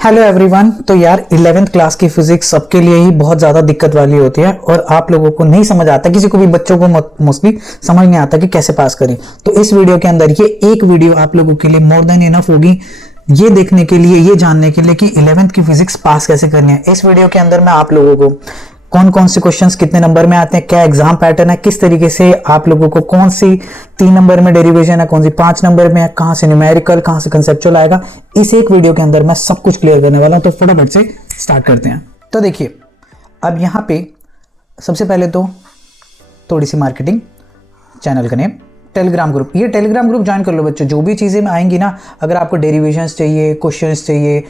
Hello everyone. तो यार 11th class की फिजिक्स सबके लिए ही बहुत ज़्यादा दिक्कत वाली होती है और आप लोगों को नहीं समझ आता, किसी को भी बच्चों को मोस्टली समझ नहीं आता कि कैसे पास करें। तो इस वीडियो के अंदर ये एक वीडियो आप लोगों के लिए मोर देन इनफ होगी ये देखने के लिए, ये जानने के लिए कि 11th की फिजिक्स पास कैसे करनी है। इस वीडियो के अंदर मैं आप लोगों को कौन कौन से क्वेश्चंस कितने नंबर में आते हैं, क्या एग्जाम पैटर्न है, किस तरीके से आप लोगों को कौन सी 3 नंबर में डेरिवेशन है, कौन सी 5 नंबर में है, कहां से न्यूमेरिकल, कहां से कंसेप्चुअल आएगा, इस एक वीडियो के अंदर मैं सब कुछ क्लियर करने वाला हूं। तो फटाफट से स्टार्ट करते हैं। तो देखिए, अब यहां पे सबसे पहले तो थोड़ी सी मार्केटिंग, चैनल का नेम टेलीग्राम ग्रुप। ये टेलीग्राम ग्रुप ज्वाइन कर लो बच्चों। जो भी चीज़ें आएंगी ना, अगर आपको डेरिवेशंस चाहिए, क्वेश्चंस चाहिए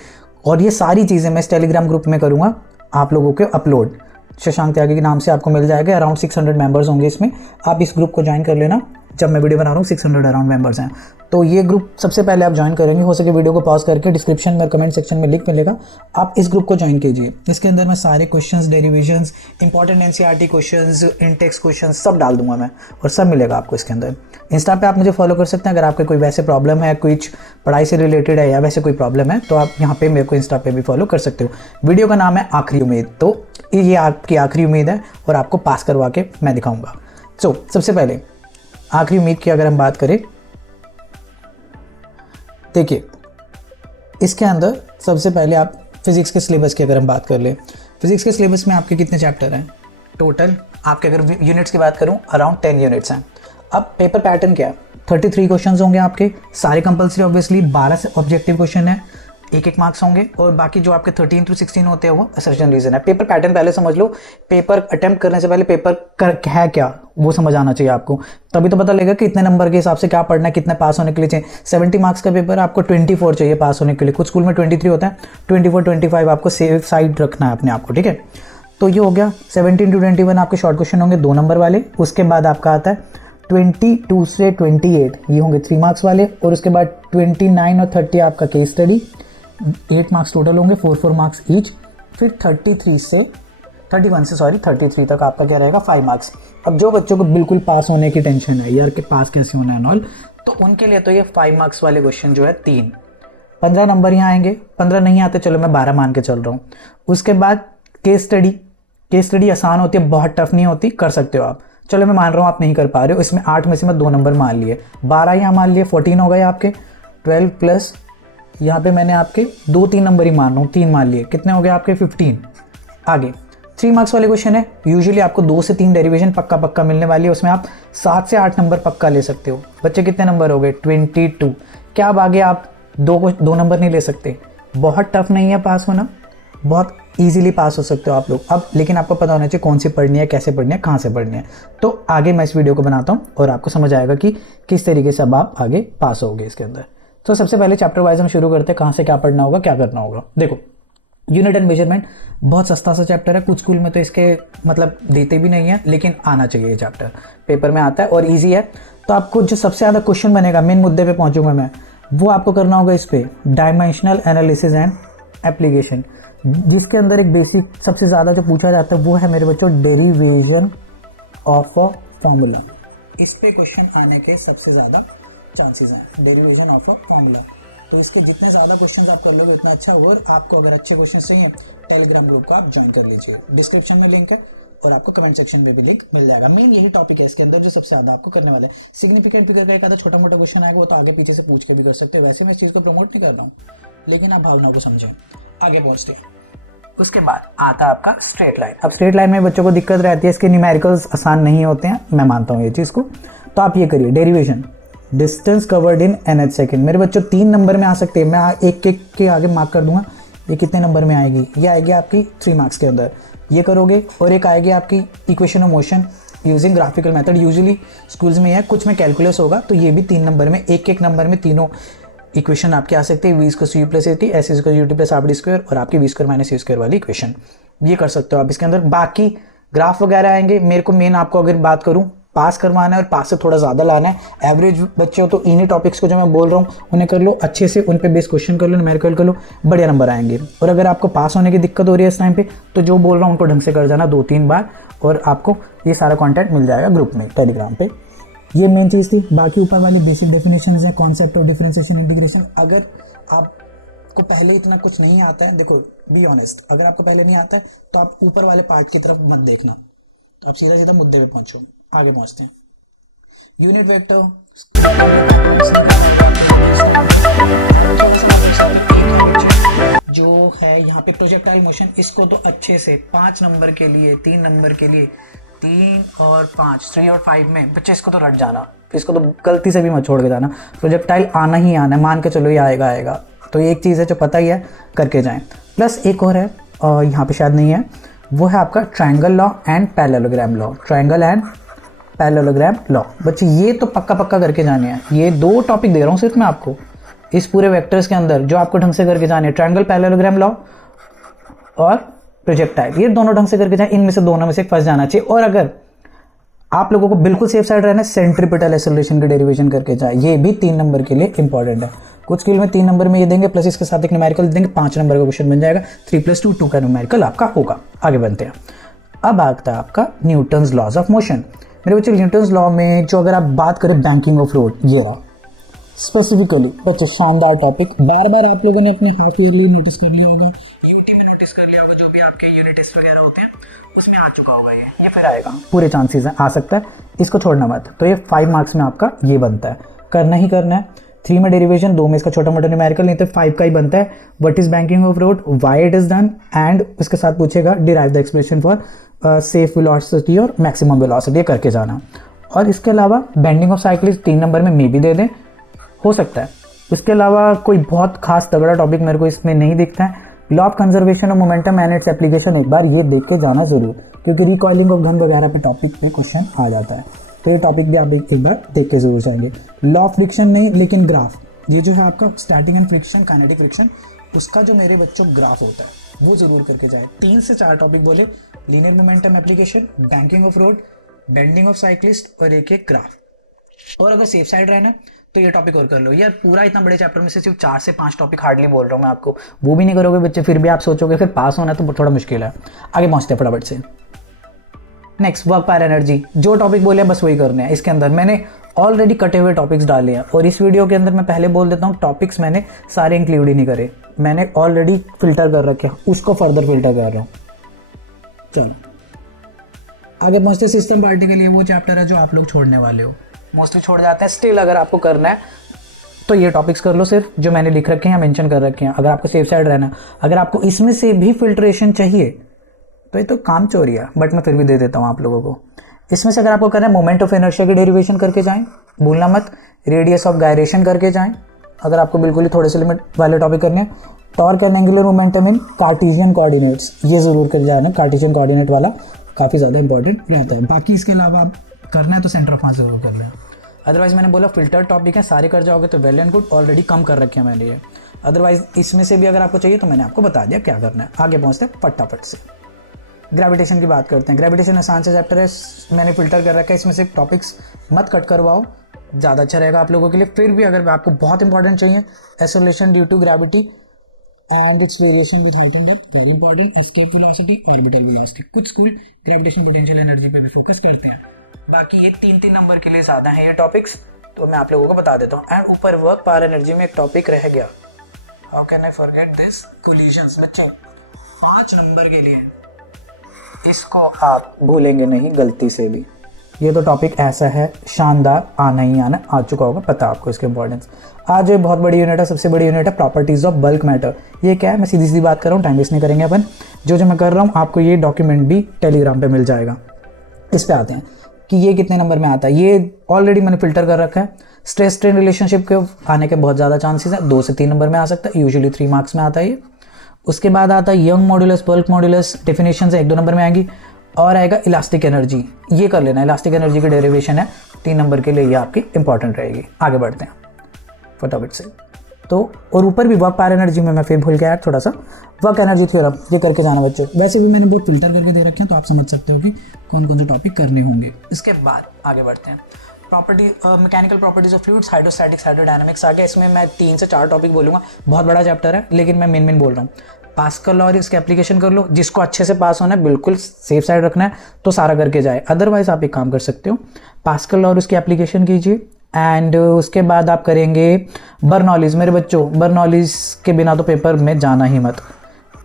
और ये सारी चीज़ें मैं इस टेलीग्राम ग्रुप में करूँगा आप लोगों के अपलोड। शशांक त्यागी के नाम से आपको मिल जाएगा। अराउंड 600 मेंबर्स होंगे इसमें। आप इस ग्रुप को ज्वाइन कर लेना। जब मैं वीडियो बना रहा हूँ 600 अराउंड मेंबर्स हैं। तो ये ग्रुप सबसे पहले आप ज्वाइन करेंगे। हो सके वीडियो को पॉज करके डिस्क्रिप्शन में कमेंट सेक्शन में लिंक मिलेगा, आप इस ग्रुप को ज्वाइन कीजिए। इसके अंदर मैं सारे questions, derivations, important NCERT questions, Intex questions सब डाल दूंगा मैं, और सब मिलेगा आपको इसके अंदर। इंस्टा पे आप मुझे फॉलो कर सकते हैं। अगर आपके कोई वैसे प्रॉब्लम है, कुछ पढ़ाई से रिलेटेड है या वैसे कोई प्रॉब्लम है, तो आप यहाँ पे मेरे को इंस्टा पे भी फॉलो कर सकते हो। वीडियो का नाम है आखिरी उम्मीद। तो ये आपकी आखिरी उम्मीद है और आपको पास करवा के मैं दिखाऊंगा। सबसे पहले आखिरी उम्मीद की अगर हम बात करें, देखिए इसके अंदर सबसे पहले आप फिजिक्स के सिलेबस की अगर हम बात कर ले, फिजिक्स के सिलेबस में आपके कितने चैप्टर हैं टोटल? आपके अगर यूनिट्स की बात करूं, अराउंड 10 यूनिट्स हैं। अब पेपर पैटर्न क्या है? 33 क्वेश्चंस होंगे आपके, सारे कंपलसरी ऑब्वियसली। 12 ऑब्जेक्टिव क्वेश्चन है, एक मार्क्स होंगे, और बाकी जो आपके 13 to 16 होते हैं वो असर्शन रीजन है। पेपर पैटर्न पहले समझ लो। पेपर अटेम्प्ट करने से पहले पेपर है क्या वो समझ आना चाहिए आपको, तभी तो पता लगेगा कि इतने नंबर के हिसाब से क्या पढ़ना है, कितने पास होने के लिए चाहिए। 70 मार्क्स का पेपर, आपको 24 चाहिए पास होने के लिए। कुछ स्कूल में 23 होता है, 24 25 आपको सेफ साइड रखना है अपने आप को, ठीक है। तो ये हो गया। 17 to 21 आपके शॉर्ट क्वेश्चन होंगे 2 नंबर वाले। उसके बाद आपका आता है 22 से 28, ये होंगे 3 मार्क्स वाले। और उसके बाद 29 और 30 आपका केस स्टडी, 8 मार्क्स टोटल होंगे, 4 मार्क्स ईच। फिर 33 तक आपका क्या रहेगा, 5 मार्क्स। अब जो बच्चों को बिल्कुल पास होने की टेंशन है यार कि पास कैसे होना है नॉल, तो उनके लिए तो ये 5 मार्क्स वाले क्वेश्चन जो है 15 नंबर यहाँ आएंगे। 15 नहीं आते, चलो मैं 12 मान के चल रहा हूँ। उसके बाद केस स्टडी आसान होती है, बहुत टफ नहीं होती, कर सकते हो आप। चलो मैं मान रहा हूँ आप नहीं कर पा रहे हो, इसमें 8 में से मैं 2 नंबर मान लिए, 12 यहाँ मान लिए, 14 हो गए आपके। 12 प्लस यहाँ पे मैंने आपके 2-3 नंबर ही मान रहा हूँ, 3 मान लिए, कितने हो गए आपके 15। आगे 3 मार्क्स वाले क्वेश्चन है। यूजुअली आपको 2 से 3 डेरिवेशन पक्का मिलने वाली है। उसमें आप 7 से 8 नंबर पक्का ले सकते हो। बच्चे कितने नंबर हो गए, 22। क्या अब आगे आप 2 नंबर नहीं ले सकते? बहुत टफ नहीं है पास होना, बहुत इजीली पास हो सकते हो आप लोग। अब लेकिन आपको पता होना चाहिए कौन सी पढ़नी है, कैसे पढ़नी है, कहाँ से पढ़नी है। तो आगे मैं इस वीडियो को बनाता हूँ और आपको समझ आएगा कि किस तरीके से अब आप आगे पास होगे इसके अंदर। तो सबसे पहले चैप्टर वाइज हम शुरू करते हैं, कहाँ से क्या पढ़ना होगा, क्या करना होगा। देखो, यूनिट एंड मेजरमेंट बहुत सस्ता सा चैप्टर है। कुछ स्कूल में तो इसके मतलब देते भी नहीं है, लेकिन आना चाहिए। ये चैप्टर पेपर में आता है और ईजी है। तो आपको जो सबसे ज़्यादा क्वेश्चन बनेगा, मेन मुद्दे पे पहुंचूंगा मैं, वो आपको करना होगा इस पे, डायमेंशनल एनालिसिस एंड एप्लीकेशन, जिसके अंदर एक बेसिक सबसे ज़्यादा जो पूछा जाता है वो है मेरे बच्चों डेरिवेशन ऑफ अ फॉर्मूला। इस पे क्वेश्चन आने के सबसे ज़्यादा चांसेस हैं, डेरिवेशन ऑफ अ फॉर्मूला। तो इसके जितने ज़्यादा क्वेश्चन आप कर लोगे उतना अच्छा होगा। और आपको अगर अच्छे क्वेश्चन चाहिए, टेलीग्राम ग्रुप को आप ज्वाइन कर लीजिए। डिस्क्रिप्शन में लिंक है और आपको कमेंट सेक्शन पे भी लिंक मिल जाएगा। मेन यही टॉपिक है इसके अंदर जो सबसे ज़्यादा आपको करने वाला है। सिग्निफिकेंट फिगर का एक आधा छोटा मोटा क्वेश्चन आएगा, वो तो आगे पीछे से पूछ के भी कर सकते हो। वैसे मैं इस चीज़ को प्रमोट नहीं कर रहा हूँ, लेकिन आप भावनाओं को समझें। आगे पहुँचते हैं। उसके बाद आता है आपका स्ट्रेट लाइन। अब स्ट्रेट लाइन में बच्चों को दिक्कत रहती है, इसके न्यूमेरिकल्स आसान नहीं होते हैं, मैं मानता हूँ ये चीज़ को। तो आप ये करिए, derivation distance covered in nth second. मेरे बच्चों 3 नंबर में आ सकते हैं, मैं एक के आगे मार्क कर दूंगा। ये कितने नंबर में आएगी? ये आएगी आपकी 3 मार्क्स के अंदर, ये करोगे। और एक आएगी आपकी equation of motion using graphical method. Usually schools में है, कुछ में कैलकुलस होगा, तो ये भी 3 नंबर में, एक नंबर में तीनों इक्वेशन आपके आ सकते हैं। v = u + at, s = ut + rd² और आपकी v² - u² वाली इक्वेशन, ये कर सकते हो आप इसके अंदर। बाकी ग्राफ वगैरह आएंगे। मेरे को मेन आपको अगर बात करूं, पास करवाना है और पास से थोड़ा ज़्यादा लाना है। एवरेज बच्चे हो तो इन्हीं टॉपिक्स को जो मैं बोल रहा हूँ उन्हें कर लो अच्छे से, उन पे बेस क्वेश्चन कर लो, न्यूमेरिकल कर लो, बढ़िया नंबर आएंगे। और अगर आपको पास होने की दिक्कत हो रही है इस टाइम पे, तो जो बोल रहा हूँ उनको ढंग से कर जाना 2-3 बार, और आपको ये सारा कॉन्टेंट मिल जाएगा ग्रुप में, टेलीग्राम पे। ये मेन चीज़ थी। बाकी ऊपर वाले बेसिक डेफिनेशंस हैं, कॉन्सेप्ट ऑफ डिफरेंशिएशन इंटीग्रेशन। अगर आप आपको पहले इतना कुछ नहीं आता है, देखो बी ऑनेस्ट, अगर आपको पहले नहीं आता है तो आप ऊपर वाले पार्ट की तरफ मत देखना, तो आप सीधा सीधा मुद्दे पे पहुंचो। आगे पहुंचते हैं। यूनिट वेक्टर जो है यहाँ पे प्रोजेक्टाइल मोशन, इसको तो अच्छे से 5 नंबर के लिए, 3 नंबर के लिए, 3 और 5, 3 और 5 में बच्चे इसको तो रट जाना, इसको तो गलती से भी मत छोड़ के जाना। प्रोजेक्टाइल आना ही आना है, मान के चलो ये आएगा आएगा, तो ये एक चीज़ है जो पता ही है, करके जाएं। प्लस एक और है, यहाँ पे शायद नहीं है, वो है आपका triangle law and parallelogram law. Triangle and parallelogram law, बच्चे ये तो पक्का पक्का करके जाने हैं। ये 2 टॉपिक दे रहा हूँ सिर्फ मैं आपको इस पूरे वेक्टर्स के अंदर, जो आपको ढंग से करके जाने हैं। ट्रायंगल पैरेललोग्राम लॉ और प्रोजेक्टाइल, ये दोनों ढंग से करके जाए, इनमें से दोनों में से फंस जाना चाहिए। और अगर आप लोगों को बिल्कुल सेफ साइड रहना है, सेंट्रीपिटल एक्सेलरेशन की डेरिवेशन करके जाए, ये भी 3 नंबर के लिए इंपॉर्टेंट है। कुछ स्किल में 3 नंबर में ये देंगे, प्लस इसके साथ एक न्यूमेरिकल देंगे, 5 नंबर का क्वेश्चन बन जाएगा। 3 + 2 2 का न्यूमेरिकल आपका होगा। आगे बनते हैं। अब आता है आपका न्यूटन्स लॉज ऑफ मोशन। मेरे बच्चे न्यूटन्स लॉ में जो अगर आप बात करें बैंकिंग ऑफ रोड, ये रहा स्पेसिफिकली बच्चों, शानदार टॉपिक, बार बार आप लोगों ने अपनी हाफ ईयरली नोटिस कर लिया होगा, यूनिटी में नोटिस कर लिया होगा, जो भी आपके यूनिट टेस्ट वगैरह होते हैं उसमें आ चुका होगा। ये फिर आएगा, पूरे चांसेस हैं, आ सकता है, इसको छोड़ना मत। तो ये 5 मार्क्स में आपका ये बनता है, करना ही करना है। 3 में डेरिवेशन, 2 में इसका छोटा मोटा न्यूमेरिकल, नहीं तो 5 का ही बनता है। What is banking of road, why it is done, and इसके साथ पूछेगा derive the expression for safe velocity और मैक्सिमम वेलोसिटी, करके जाना। और इसके अलावा बेंडिंग ऑफ साइकिल 3 नंबर में मे भी दे दें, हो सकता है। इसके अलावा कोई बहुत खास तगड़ा टॉपिक मेरे को इसमें नहीं दिखता है। Law of conservation of momentum and its application, एक बार ये देख के जाना जरूर, क्योंकि रिकॉइलिंग ऑफ गन वगैरह पे टॉपिक पे क्वेश्चन आ जाता है, तो ये टॉपिक भी आप एक बार देख के जरूर जाएंगे। लॉ ऑफ फ्रिक्शन नहीं, लेकिन ग्राफ, ये जो है आपका static and friction, kinetic friction, उसका जो मेरे बच्चों ग्राफ होता है वो जरूर करके जाए। 3 से 4 टॉपिक बोले, linear momentum application, banking of road, bending of cyclist और एक ग्राफ। और अगर सेफ साइड रहना तो ये टॉपिक और कर लो। यार पूरा इतना बड़े चैप्टर में से सिर्फ 4 से 5 टॉपिक हार्डली बोल रहा हूँ मैं आपको, वो भी नहीं करोगे बच्चे, फिर भी आप सोचोगे फिर पास होना तो थोड़ा मुश्किल है। आगे पहुंचते हैं फटाफट से। नेक्स्ट, वर्क पावर एनर्जी, जो टॉपिक बोले बस वही करने हैं। इसके अंदर मैंने ऑलरेडी कटे हुए टॉपिक्स डाले हैं, और इस वीडियो के अंदर मैं पहले बोल देता हूँ, टॉपिक्स मैंने सारे इंक्लूड ही नहीं करे, मैंने ऑलरेडी फिल्टर कर रखे हैं, उसको फर्दर फिल्टर कर रहा हूँ। चलो आगे पहुंचते। सिस्टम पार्टी के लिए वो चैप्टर है जो आप लोग छोड़ने वाले हो, मोस्टली छोड़ जाते हैं। स्टिल अगर आपको करना है तो ये टॉपिक्स कर लो, सिर्फ जो मैंने लिख रखे हैं या मेंशन कर रखे हैं, अगर आपको सेफ साइड रहना। अगर आपको इसमें से भी फिल्ट्रेशन चाहिए तो ये तो काम चोरी है, बट मैं फिर भी दे देता हूँ आप लोगों को। इसमें से अगर आपको करना है मोमेंट ऑफ इनर्शिया की डेरिवेशन करके जाएं, भूलना मत, रेडियस ऑफ गायरेशन करके जाएं। अगर आपको बिल्कुल ही थोड़े से लिमिट वाले टॉपिक करने हैं, torque and angular momentum in Cartesian coordinates, ये जरूर कर जाना, कार्टेशियन कोऑर्डिनेट वाला काफ़ी ज़्यादा इंपॉर्टेंट रहता है। बाकी इसके अलावा आप करना है तो सेंटर ऑफ मास जरूर कर लें। अदरवाइज मैंने बोला फिल्टर टॉपिक है, सारे कर जाओगे तो वेल एंड गुड, ऑलरेडी कम कर रखे हैं मैंने ये। अदरवाइज इसमें से भी अगर आपको चाहिए तो मैंने आपको बता दिया क्या करना है। आगे पहुंचते हैं फटाफट से, ग्रेविटेशन की बात करते हैं। ग्रेविटेशन आसान से चैप्टर है, मैंने फिल्टर कर रखा है, इसमें से टॉपिक्स मत कट करवाओ, ज़्यादा अच्छा रहेगा आप लोगों के लिए। फिर भी अगर आपको बहुत इंपॉर्टेंट चाहिए, acceleration due to gravity and its variation with height and depth, very important. Escape velocity, orbital velocity, कुछ स्कूल ग्रेविटेशन पोटेंशियल एनर्जी पे भी फोकस करते हैं। बाकी ये 3-3 नंबर के लिए ज़्यादा है ये टॉपिक्स, तो मैं आप लोगों को बता देता हूँ। एंड ऊपर वर्क पावर एनर्जी में एक टॉपिक रह गया, how can I forget this, collisions. बच्चे 5 नंबर के लिए, इसको आप भूलेंगे नहीं गलती से भी। ये तो टॉपिक ऐसा है शानदार, आना ही आना, आ चुका होगा पता आपको इसके इंपॉर्टेंस। आज ये बहुत बड़ी यूनिट है, सबसे बड़ी यूनिट है प्रॉपर्टीज ऑफ बल्क मैटर। ये क्या है, मैं सीधी सीधी बात कर रहा हूँ, टाइम वेस्ट नहीं करेंगे अपन। जो मैं कर रहा हूँ आपको ये डॉक्यूमेंट भी टेलीग्राम पे मिल जाएगा। इस पे आते हैं कि ये कितने नंबर में आता है। ये ऑलरेडी मैंने फिल्टर कर रखा है। स्ट्रेस स्ट्रेन रिलेशनशिप के आने के बहुत ज़्यादा चांसेस है, 2 से 3 नंबर में आ सकता है, यूजुअली 3 मार्क्स में आता है ये। उसके बाद आता है young modulus, bulk modulus, definition से 1-2 नंबर में आएंगी। और आएगा इलास्टिक एनर्जी, ये कर लेना, इलास्टिक एनर्जी की डेरिवेशन है, 3 नंबर के लिए ये आपकी इंपॉर्टेंट रहेगी। आगे बढ़ते हैं फटाफट से। तो और ऊपर भी वर्क पावर एनर्जी में मैं फिर भूल गया थोड़ा सा, वर्क एनर्जी थ्योरम, ये करके जाना बच्चों। वैसे भी मैंने बहुत फिल्टर करके दे रखे हैं, तो आप समझ सकते हो कि कौन कौन से टॉपिक करने होंगे। इसके बाद आगे बढ़ते हैं, property mechanical properties of fluids, hydrostatics, hydrodynamics आ गया। इसमें मैं 3 से 4 टॉपिक बोलूँगा, बहुत बड़ा चैप्टर है, लेकिन मैं मेन बोल रहा हूँ। पास्कल लॉ और इसके एप्लीकेशन कर लो, जिसको अच्छे से पास होना है, बिल्कुल सेफ साइड रखना है तो सारा करके जाए। अदरवाइज आप एक काम कर सकते हो, पास्कल लॉ और उसकी एप्लीकेशन कीजिए, एंड उसके बाद आप करेंगे बर्नौलीज। मेरे बच्चों, बर्नौलीज के बिना तो पेपर में जाना ही मत।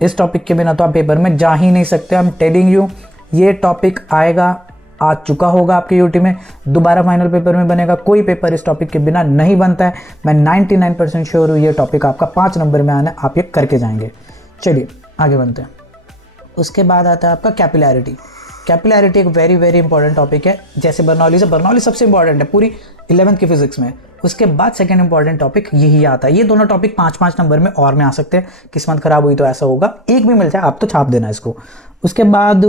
इस टॉपिक के बिना तो आप पेपर में जा ही नहीं सकते। आई एम टेलिंग यू, ये टॉपिक आएगा, आ चुका होगा आपके यूटी में, दोबारा फाइनल पेपर में बनेगा। कोई पेपर इस टॉपिक के बिना नहीं बनता है। मैं 99% श्योर हूँ ये टॉपिक आपका 5 नंबर में आना है, आप ये करके जाएंगे। चलिए आगे बनते हैं। उसके बाद आता है आपका कैपिलैरिटी। कैपिलैरिटी एक वेरी वेरी इंपॉर्टेंट टॉपिक है। जैसे बर्नौली से, बर्नौली सबसे इंपॉर्टेंट है पूरी 11th की फिजिक्स में। उसके बाद सेकंड इंपॉर्टेंट टॉपिक यही आता है। ये दोनों टॉपिक 5-5 नंबर में और में आ सकते हैं। किस्मत खराब हुई तो ऐसा होगा, एक भी मिल जाए आप तो छाप देना इसको। उसके बाद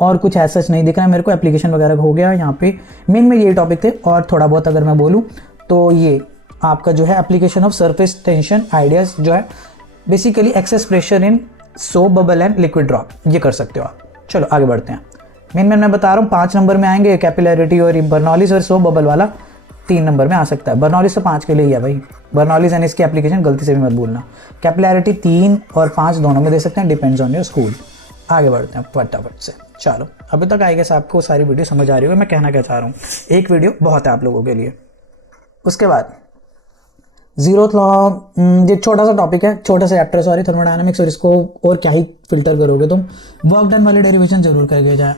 और कुछ ऐसा नहीं दिख रहा है मेरे को। एप्लीकेशन वगैरह हो गया यहाँ पे, मेन में ये टॉपिक थे। और थोड़ा बहुत अगर मैं बोलूँ तो ये आपका जो है application of surface tension ideas जो है, basically excess pressure in soap bubble and liquid drop, ये कर सकते हो आप। चलो आगे बढ़ते हैं। मेन मैं बता रहा हूँ 5 नंबर में आएंगे। कैपिलैरिटी और बर्नौलीज और सोप बबल वाला 3 नंबर में आ सकता है। बर्नौलीज तो 5 के लिए ही है भाई। बर्नौलीज एंड इसकी एप्लीकेशन गलती से भी मत भूलना। कैपिलैरिटी 3 और 5 दोनों में दे सकते हैं, डिपेंड्स ऑन योर स्कूल। आगे बढ़ते हैं फटाफट से। चलो अभी तक आएगा आपको सारी वीडियो समझ आ रही होगी मैं कहना क्या चाह रहा हूँ। एक वीडियो बहुत है आप लोगों के लिए। उसके बाद जीरोथ लॉ, ये छोटा सा टॉपिक है, छोटा सा चैप्टर सॉरी, थर्मोडायनामिक्स। और इसको और क्या ही फिल्टर करोगे तुम। वर्क डन वाले डेरिवेशन जरूर करके जाए।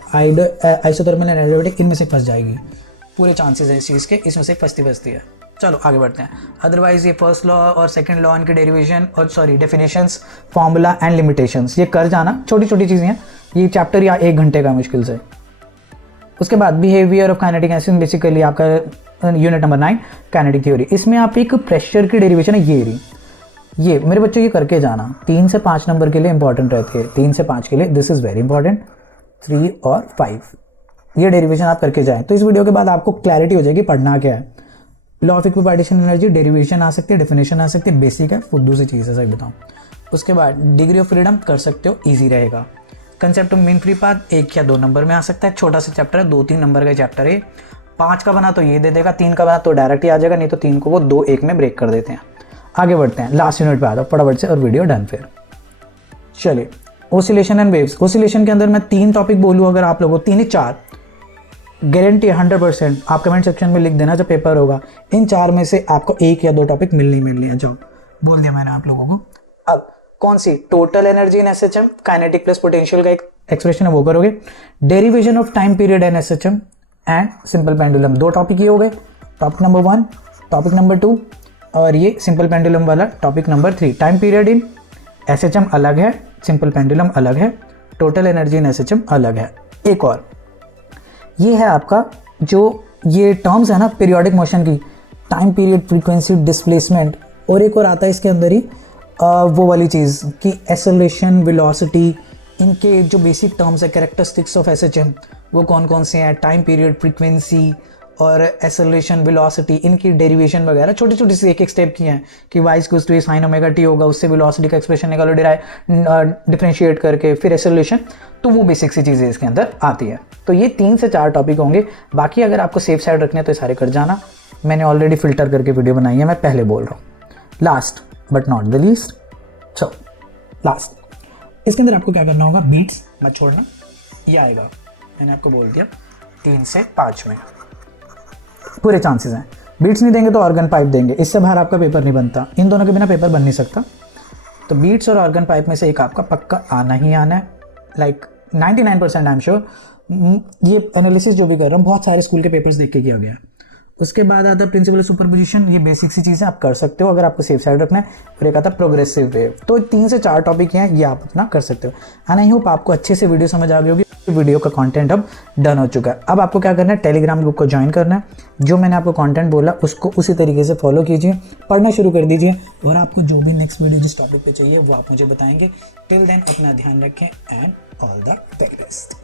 आइसोथर्मल एंड एडियाबैटिक इनमें से फंस जाएगी, पूरे चांसेस हैं इस चीज़ के, इसमें से फंसती है। चलो आगे बढ़ते हैं। अदरवाइज ये फर्स्ट लॉ और सेकंड लॉ इनके डेरिवेशन और sorry definitions, formula and limitations, ये कर जाना। छोटी छोटी चीज़ें हैं, ये चैप्टर या 1 घंटे का मुश्किल से। उसके बाद behaviour of kinetic energy, basically आपका यूनिट नंबर 9 काइनेटिक थ्योरी। इसमें आप एक प्रेशर की डेरिवेशन है, ये रही। ये मेरे बच्चों ये करके जाना, 3 से 5 नंबर के लिए इंपॉर्टेंट रहती है। 3 से 5 के लिए दिस इज़ वेरी इंपॉर्टेंट। 3 और 5 ये डेरिवेशन आप करके जाएं तो इस वीडियो के बाद आपको क्लैरिटी हो जाएगी पढ़ना क्या है। Law of equipartition energy, derivation आ सकती है, डेफिनेशन आ सकती है, बेसिक है, फुद्दू सी चीज़ है सही बताऊँ। उसके बाद डिग्री ऑफ फ्रीडम कर सकते हो, ईजी रहेगा। Concept of mean free path 1 या 2 नंबर में आ सकता है, छोटा सा चैप्टर है, 2-3 नंबर का चैप्टर है। 5 का बना तो ये दे देगा, 3 का बना तो डायरेक्ट ही आ जाएगा, नहीं तो 3 को वो 2-1 में ब्रेक कर देते हैं। आगे बढ़ते हैं, लास्ट यूनिट पे आता हूँ फटाफट से और वीडियो डन फिर। चलिए ओसिलेशन एंड वेव्स। ओसिलेशन के अंदर मैं 3 टॉपिक बोलूँ अगर आप लोगों, 3 ही 4 गारंटी 100%, आप कमेंट सेक्शन में लिख देना जब पेपर होगा। इन 4 में से आपको 1 या 2 टॉपिक मिलनी है, जो बोल दिया मैंने आप लोगों को। अब कौन सी, total energy in SHM, kinetic plus potential का एक एक्सप्रेशन है वो करोगे। Derivation of time period in SHM and simple pendulum, 2 topic ये हो गए। टॉपिक नंबर 1, टॉपिक नंबर 2 और ये सिंपल पेंडुलम वाला topic number 3। Time period in SHM अलग है, सिंपल पेंडुलम अलग है, टोटल एनर्जी इन एसएचएम अलग है। एक और ये है आपका जो ये टर्म्स है ना पीरियोडिक मोशन की, टाइम पीरियड, फ्रीक्वेंसी, डिस्प्लेसमेंट, और एक और आता है इसके अंदर ही वो वाली चीज़ कि एक्सेलरेशन, वेलोसिटी, इनके जो बेसिक टर्म्स है, कैरेक्टरिस्टिक्स ऑफ एसएचएम, वो कौन कौन से हैं, टाइम पीरियड, फ्रीक्वेंसी और एक्सेलरेशन, वेलोसिटी, इनकी डेरिवेशन वगैरह छोटी छोटी सी एक स्टेप की हैं कि y equals to sine omega t होगा, उससे वेलोसिटी का एक्सप्रेशन निकालो डिफरेंशिएट करके, फिर एक्सेलरेशन। तो वो बेसिक सी चीज़ें इसके अंदर आती है। तो ये 3 से 4 टॉपिक होंगे। बाकी अगर आपको सेफ साइड रखने हैं तो ये सारे कर जाना, मैंने ऑलरेडी फिल्टर करके वीडियो बनाई है, मैं पहले बोल रहा हूँ। Last but not the least, चलो लास्ट, इसके अंदर आपको क्या करना होगा, बीट्स मत छोड़ना, ये आएगा मैंने आपको बोल दिया 3 से 5 में पूरे चांसेस हैं। बीट्स नहीं देंगे तो ऑर्गन पाइप देंगे, इससे बाहर आपका पेपर नहीं बनता, इन दोनों के बिना पेपर बन नहीं सकता। तो बीट्स और ऑर्गन पाइप में से एक आपका पक्का आना ही आना है, लाइक 99% आई एम श्योर। ये एनालिसिस जो भी कर रहा हूँ बहुत सारे स्कूल के पेपर्स देख के किया गया है। उसके बाद आता है प्रिंसिपल सुपरपोजिशन, ये बेसिक सी चीज़ें आप कर सकते हो अगर आपको सेफ साइड रखना है। और एक आता है प्रोग्रेसिव वेव। तो 3 से 4 टॉपिक हैं, ये आप अपना कर सकते हो। एंड आई होप आपको अच्छे से वीडियो समझ आ गई होगी। वीडियो का कंटेंट अब डन हो चुका है। अब आपको क्या करना है, टेलीग्राम ग्रुप को ज्वाइन करना है। जो मैंने आपको कंटेंट बोला उसको उसी तरीके से फॉलो कीजिए, पढ़ना शुरू कर दीजिए, और आपको जो भी नेक्स्ट वीडियो जिस टॉपिक पे चाहिए वो आप मुझे बताएंगे। टिल देन अपना ध्यान रखें and all the very best.